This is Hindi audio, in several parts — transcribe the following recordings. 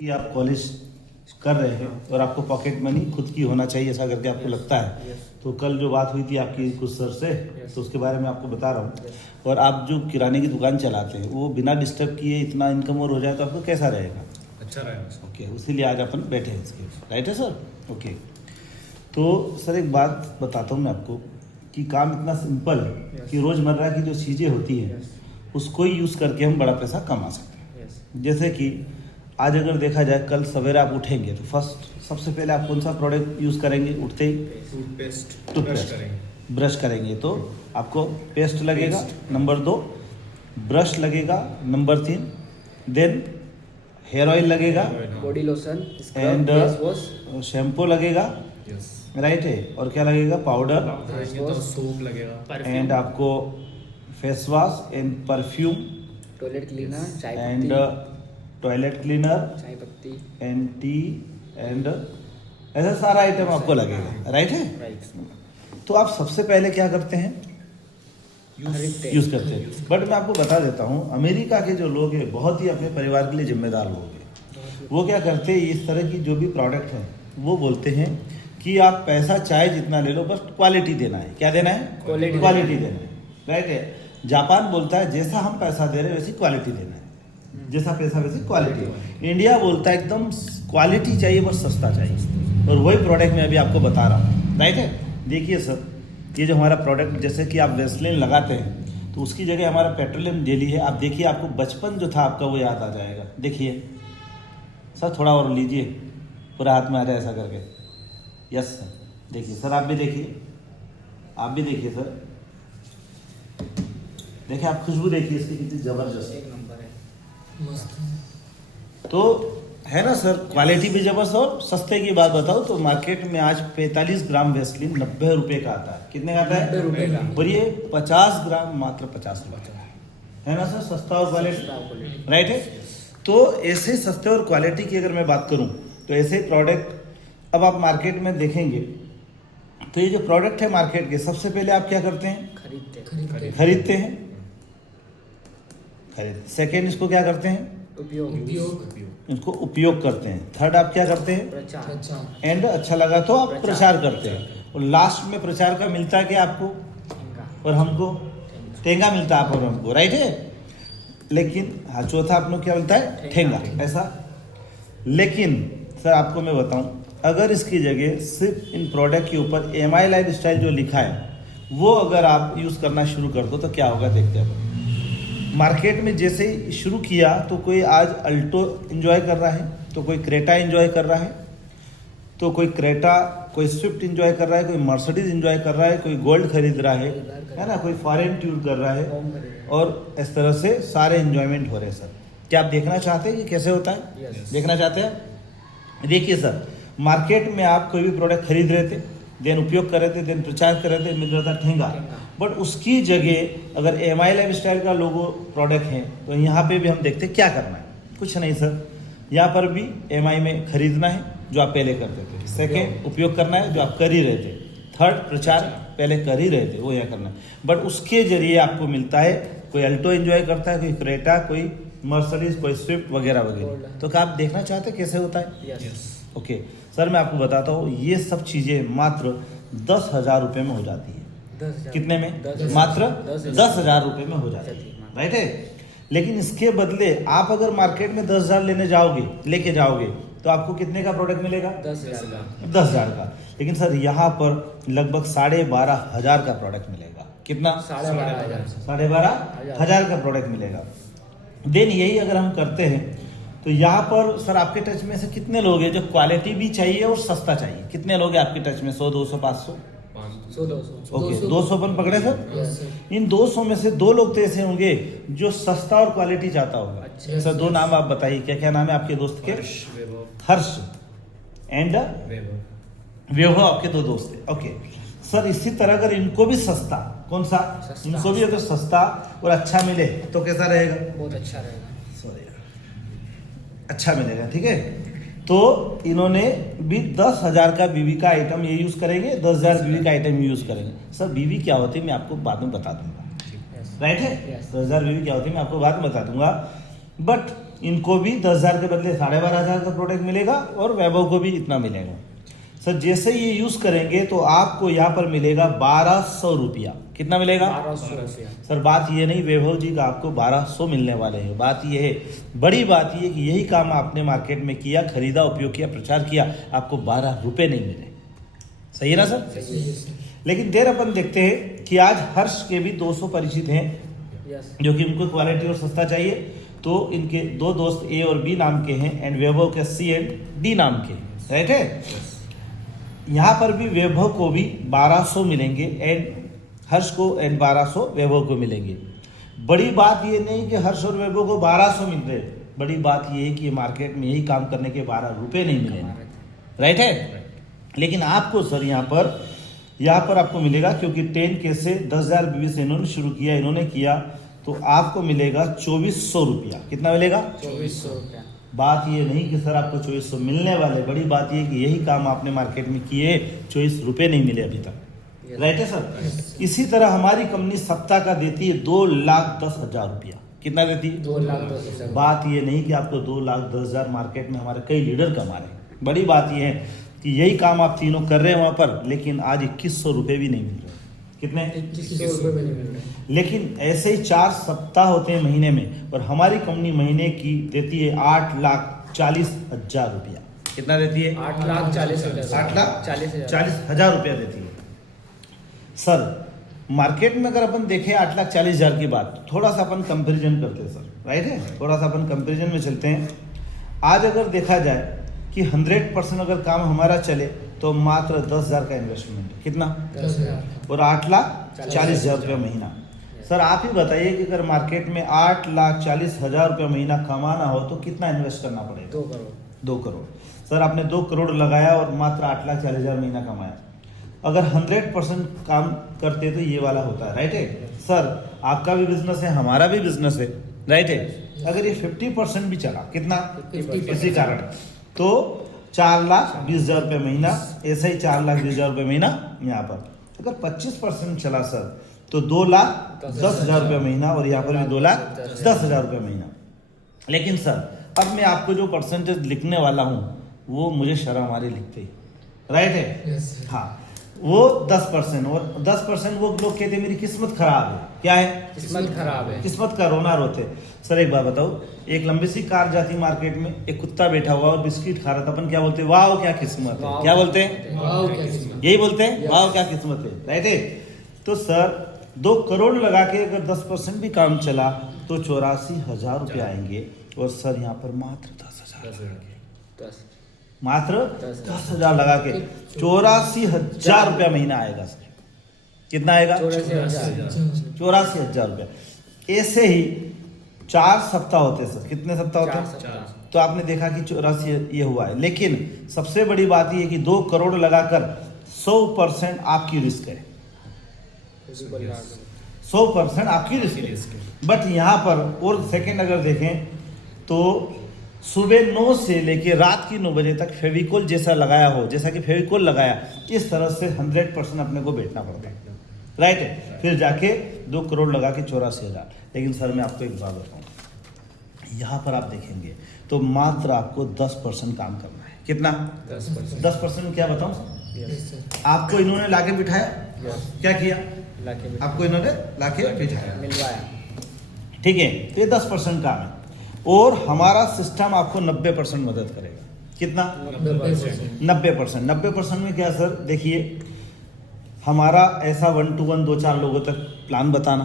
कि आप कॉलेज कर रहे हैं और आपको पॉकेट मनी खुद की होना चाहिए, ऐसा करके आपको लगता है। तो कल जो बात हुई थी आपकी कुछ सर से, तो उसके बारे में आपको बता रहा हूँ। और आप जो किराने की दुकान चलाते हैं वो बिना डिस्टर्ब किए इतना इनकम और हो जाए तो आपको कैसा रहेगा? अच्छा रहेगा। ओके, उसीलिए आज अपन बैठे हैं इसके, राइट है सर? ओके, तो सर एक बात बताता हूँ मैं आपको कि काम इतना सिंपल है कि रोज़मर्रा की जो चीज़ें होती हैं उसको ही यूज़ करके हम बड़ा पैसा कमा सकते हैं। जैसे कि आज अगर देखा जाए, कल सवेरे आप उठेंगे तो फर्स्ट सबसे पहले आप कौन सा प्रोडक्ट यूज़ करेंगे? उठते ही टूथपेस्ट ब्रश करेंगे तो आपको पेस्ट लगेगा, नंबर 2 ब्रश लगेगा, नंबर 3 देन हेयर ऑयल लगेगा, बॉडी लोशन एंड शैम्पू लगेगा, यस। राइट है? और क्या लगेगा? पाउडर, तो सोप लगेगा। एंड आपको face wash and perfume toilet cleaner, चाय एंड पत्ती, टॉयलेट क्लीनर चाय पत्ती, एंड टी एंड ऐसा सारा आइटम आपको लगेगा, राइट है? राइट। तो आप सबसे पहले क्या करते हैं? यूज़ करते हैं। बट मैं आपको बता देता हूँ, अमेरिका के जो लोग हैं बहुत ही अपने परिवार के लिए जिम्मेदार लोग हैं। वो क्या करते हैं, इस तरह की जो भी प्रोडक्ट हैं वो बोलते हैं कि आप पैसा चाहे जितना ले लो, बस क्वालिटी देना है। क्या देना है? क्वालिटी देना है, राइट है? जापान बोलता है जैसा हम पैसा दे रहे हैं वैसी क्वालिटी देना है, जैसा पैसा वैसी क्वालिटी। इंडिया बोलता है एकदम क्वालिटी चाहिए बस सस्ता चाहिए, और वही प्रोडक्ट मैं अभी आपको बता रहा हूँ, राइट है? देखिए सर, ये जो हमारा प्रोडक्ट, जैसे कि आप वेस्लिन लगाते हैं तो उसकी जगह हमारा पेट्रोलियम जेली है। आप देखिए, आपको बचपन जो था आपका वो याद आ जाएगा। देखिए सर, थोड़ा और लीजिए, पूरा हाथ में आ जाए ऐसा करके। यस सर, देखिए सर, आप भी देखिए, आप भी देखिए सर, देखिए आप खुशबू देखिए इसकी कितनी ज़बरदस्त है, एक नंबर है, मस्त। तो है ना सर, क्वालिटी भी जबरदस्त। और सस्ते की बात बताओ तो मार्केट में आज 45 ग्राम वेस्लिन 90 रुपये का आता है। कितने का आता है? 90 रुपये का। और ये 50 ग्राम मात्र 50 रुपये का है ना सर? सस्ता और क्वालिटी, राइट है? तो ऐसे सस्ते और क्वालिटी की अगर मैं बात करूं तो ऐसे प्रोडक्ट अब आप मार्केट में देखेंगे तो ये जो प्रोडक्ट है मार्केट के, सबसे पहले आप क्या करते हैं? खरीदते हैं। सेकेंड, इसको क्या करते हैं? उपयोग, इसको उपयोग करते हैं। थर्ड, आप क्या करते हैं? प्रचार, एंड अच्छा लगा तो आप प्रचार करते हैं। और लास्ट में प्रचार का मिलता है कि आपको और हमको ठेंगा मिलता है, आप और हमको, राइट है? लेकिन हाँ, चौथा आप लोग क्या मिलता है? ठेंगा, ऐसा। लेकिन सर आपको मैं बताऊं, अगर इसकी जगह सिर्फ इन प्रोडक्ट के ऊपर MI लाइफस्टाइल जो लिखा है वो अगर आप यूज़ करना शुरू कर दो तो क्या होगा, देखते हैं। मार्केट में जैसे ही शुरू किया तो कोई आज अल्टो एंजॉय कर रहा है, तो कोई क्रेटा एंजॉय कर रहा है, तो कोई क्रेटा, कोई स्विफ्ट एंजॉय कर रहा है, कोई मर्सिडीज एंजॉय कर रहा है, कोई गोल्ड खरीद रहा है ना, कोई फॉरेन टूर कर रहा है, और इस तरह से सारे एंजॉयमेंट हो रहे हैं। सर क्या आप देखना चाहते हैं कि कैसे होता है? देखना चाहते हैं? देखिए सर, मार्केट में आप कोई भी प्रोडक्ट खरीद रहे थे, देन उपयोग कर रहे थे, देन प्रचार कर रहे थे, मिल रहा था ठेंगा। बट उसकी जगह अगर MI लाइफस्टाइल का लोगो प्रोडक्ट है तो यहाँ पे भी हम देखते क्या करना है। कुछ नहीं सर, यहाँ पर भी MI में खरीदना है जो आप पहले करते थे। सेकेंड, उपयोग करना है जो आप कर ही रहे थे। थर्ड, प्रचार पहले कर ही रहे थे, वो यहाँ करना है। बट उसके जरिए आपको मिलता है, कोई अल्टो एंजॉय करता है, कोई क्रेटा, कोई मर्सिडीज, कोई स्विफ्ट वगैरह वगैरह। तो क्या आप देखना चाहते हैं कैसे होता है? ओके सर, मैं आपको बताता हूँ, ये सब चीज़ें मात्र 10,000 रुपये में हो जाती है। कितने में? मात्र 10,000 रुपये में हो जाती है, राइट है? लेकिन इसके बदले आप अगर मार्केट में 10,000 लेके जाओगे तो आपको कितने का प्रोडक्ट मिलेगा? 10,000 का। लेकिन सर यहाँ पर लगभग 12,500 का प्रोडक्ट मिलेगा। कितना? 12,500 का प्रोडक्ट मिलेगा। देन यही अगर हम करते हैं तो यहाँ पर सर आपके टच में से कितने लोग हैं जो क्वालिटी भी चाहिए और सस्ता चाहिए? कितने लोग हैं आपके टच में? 100, 200, 500? 200। ओके, 200 अपन पकड़े सर। इन 200 में से 2 लोग तो ऐसे होंगे जो सस्ता और क्वालिटी चाहता होगा। सर 2 नाम आप बताइए, क्या क्या नाम है आपके दोस्त के? हर्ष एंड वैभव, आपके 2 दोस्त हैं। ओके सर, इसी तरह अगर इनको भी सस्ता, कौन सा? इनको भी अगर सस्ता और अच्छा मिले तो कैसा रहेगा? बहुत अच्छा रहेगा। सॉरी, अच्छा मिलेगा, ठीक है? तो इन्होंने भी 10,000 का बीवी का आइटम ये यूज़ करेंगे, 10,000 बीवी का आइटम ये यूज़ करेंगे। सर बीवी क्या होती है मैं आपको बाद में बता दूंगा, राइट है? 10,000 बीवी क्या होती है मैं आपको बाद में बता दूंगा। बट इनको भी 10,000 के बदले 12,500 का प्रोडक्ट मिलेगा और वैभव को भी इतना मिलेगा। सर जैसे ये यूज करेंगे तो आपको यहाँ पर मिलेगा 1,200 रुपया। कितना मिलेगा? 1200 रुपया। सर बात ये नहीं वैभव जी का आपको 1,200 मिलने वाले हैं, बात ये है, बड़ी बात ये कि यही काम आपने मार्केट में किया, खरीदा, उपयोग किया, प्रचार किया, आपको 12 रुपये नहीं मिले। सही है ना सर? लेकिन देर अपन देखते हैं कि आज हर्ष के भी 200 परिचित हैं यस जो कि उनको क्वालिटी और सस्ता चाहिए, तो इनके दो दोस्त ए और बी नाम के हैं एंड वैभव के सी एंड डी नाम के, राइट है। यहाँ पर भी वैभव को भी 1,200 मिलेंगे एंड हर्ष को एंड 1,200 वैभव को मिलेंगे। बड़ी बात ये नहीं कि हर्ष और वैभव को 1,200 मिल रहे, बड़ी बात ये है कि मार्केट में यही काम करने के 12 रुपये नहीं मिलेंगे, राइट है। लेकिन आपको सर यहाँ पर आपको मिलेगा, क्योंकि 10K से 10,000 बीवी से इन्होंने शुरू किया, इन्होंने किया, तो आपको मिलेगा 2,400 रुपया। कितना मिलेगा? 2,400 रुपया। बात ये नहीं कि सर आपको 2,400 मिलने वाले, बड़ी बात ये कि यही काम आपने मार्केट में किए, 24 रुपये नहीं मिले अभी तक, राइट है सर। इसी तरह हमारी कंपनी सप्ताह का देती है 2,10,000 रुपया। कितना देती है? 2,10,000। बात ये नहीं कि आपको 2,10,000 मार्केट में हमारे कई लीडर कमा रहे हैं, बड़ी बात ये है कि यही काम आप तीनों कर रहे हैं वहाँ पर, लेकिन आज 2,100 रुपये भी नहीं मिल रहे। कितने? 2,100 रुपये भी नहीं मिल रहे। लेकिन ऐसे ही 4 सप्ताह होते हैं महीने में, और हमारी कंपनी महीने की देती है 8,40,000 रुपया। कितना देती है? 8,40,000। 8,40,000 रुपया देती है। सर मार्केट में अगर अपन देखें 8,40,000 की बात, थोड़ा सा अपन कंपैरिजन करते हैं सर, राइट है, थोड़ा सा अपन कंपैरिजन में चलते हैं। आज अगर देखा जाए कि 100% अगर काम हमारा चले तो मात्र 10,000 का इन्वेस्टमेंट है। कितना? 10,000। और 8,40,000 रुपया महीना। सर आप ही बताइए कि अगर मार्केट में 8,40,000 रुपया महीना कमाना हो तो कितना इन्वेस्ट करना पड़ेगा? 2 करोड़। 2 करोड़। सर आपने 2 करोड़ लगाया और मात्र 8,40,000 महीना कमाया। अगर 100% काम करते तो ये वाला होता है, राइट है। सर आपका भी बिजनेस है, हमारा भी बिजनेस है, राइट है। अगर ये 50% भी चला, कितना? 50% इसी कारण तो 4,20,000 रुपये महीना, ऐसे ही 4,20,000 रुपये महीना यहाँ पर। अगर 25% चला सर तो 2,10,000 रुपये महीना, और यहाँ पर भी 2,10,000 रुपये महीना। लेकिन सर अब मैं आपको जो परसेंटेज लिखने वाला हूँ वो मुझे शर्म आ रही लिखते ही, राइट है। हाँ वो 10%, और 10% वो लोग कहते हैं मेरी किस्मत खराब है। क्या है? किस्मत खराब है। किस्मत का रोना रोते। सर एक बात बताओ, एक लंबी सी कार जाती मार्केट में, एक कुत्ता बैठा हुआ और बिस्किट खा रहा था, अपन क्या बोलते हैं? वाह क्या किस्मत है। क्या बोलते हैं? वाह क्या किस्मत। यही बोलते हैं, वाह क्या किस्मत है, राइट है। तो सर 2 करोड़ लगा के अगर 10% भी काम चला तो 84,000 रुपये आएंगे, और सर यहाँ पर मात्र 10,000, 10। मात्र 10,000 लगा के 84,000 रुपया महीना आएगा सर। कितना आएगा? 84,000 रुपया। ऐसे ही 4 सप्ताह होते हैं सर। कितने सप्ताह होते हैं? 4। तो आपने देखा कि 84 ये हुआ है। लेकिन सबसे बड़ी बात ये है कि 2 करोड़ लगाकर 100% आपकी रिस्क है, 100% आपकी रिस्क है। बट यहाँ पर और सेकंड अगर देखें तो सुबह 9 से लेके रात की 9 बजे तक फेविकोल जैसा लगाया हो, जैसा कि फेविकोल लगाया, इस तरह से 100% अपने को बैठना पड़ता है, राइट है। फिर जाके 2 करोड़ लगा के 84,000। लेकिन सर मैं आपको एक बात बताऊँ, यहाँ पर आप देखेंगे तो मात्र आपको 10% काम करना है। कितना? 10% क्या बताऊँ सर? आपको इन्होंने लाके बिठाया, क्या किया? आपको इन्होंने लाके बिठाया, मिलवाया, ठीक है। ये 10% काम है, और हमारा सिस्टम आपको 90% मदद करेगा। कितना? 90%। 90% में क्या सर? देखिए हमारा ऐसा 1 to 1 2-4 लोगों तक प्लान बताना।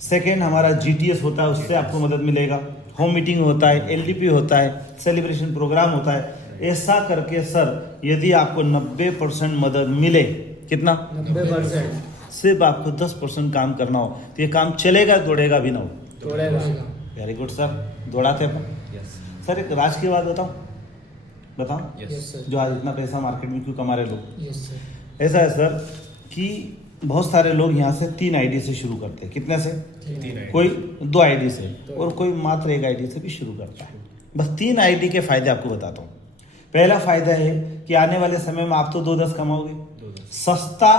सेकेंड हमारा GTS होता है, उससे आपको मदद मिलेगा। होम मीटिंग होता है, LDP होता है, सेलिब्रेशन प्रोग्राम होता है। ऐसा करके सर यदि आपको 90% मदद मिले, कितना? 90%। सिर्फ आपको 10% काम करना हो तो ये काम चलेगा, दौड़ेगा भी ना हो। तोड़ेगा। वेरी गुड सर, दौड़ाते अपन। सर एक राज की बात बताओ, यस सर। जो आज इतना पैसा मार्केट में क्यों कमा रहे लोग? Yes sir. ऐसा है सर कि बहुत सारे लोग यहाँ से 3 ID से शुरू करते हैं। कितने से? 3 कोई 2 ID से, और कोई मात्र 1 ID से भी शुरू करता है। बस 3 ID के फायदे आपको बताता हूँ। पहला फायदा है कि आने वाले समय में आप तो 2-10 कमाओगे, सस्ता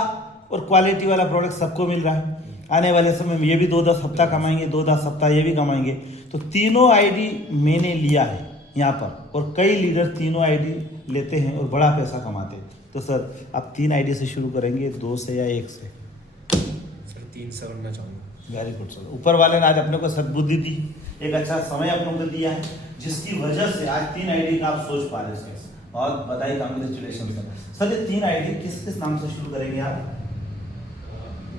और क्वालिटी वाला प्रोडक्ट सबको मिल रहा है। आने वाले समय में ये भी 2-10 हफ्ता कमाएंगे, 2-10 हफ्ता ये भी कमाएंगे। तो तीनों आईडी मैंने लिया है यहाँ पर, और कई लीडर तीनों आईडी लेते हैं और बड़ा पैसा कमाते हैं। तो सर आप 3 आईडी से शुरू करेंगे, 2 से या 1 से? सर 3 से करना चाहूँगा। Very good sir. ऊपर वाले ने आज अपने को सद्बुद्धि दी, एक अच्छा समय अपने को दिया है, जिसकी वजह से आज 3 आईडी का आप सोच पा रहे हैं। बहुत बधाई, कांग्रेचुलेशन सर। ये 3 आईडी किस किस नाम से शुरू करेंगे आप?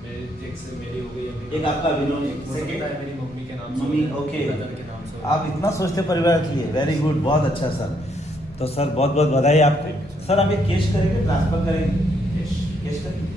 एक से मेरी हो गई, एक आपका विनोद, सेकंड है मेरी मम्मी के नाम से, मम्मी, ओके। ब्रदर के नाम से। आप इतना सोचते परिवार के लिए, वेरी गुड, बहुत अच्छा सर। तो सर बहुत बहुत बधाई आपको। सर हम ये कैश करेंगे, ट्रांसफर करेंगे? कैश करेंगे।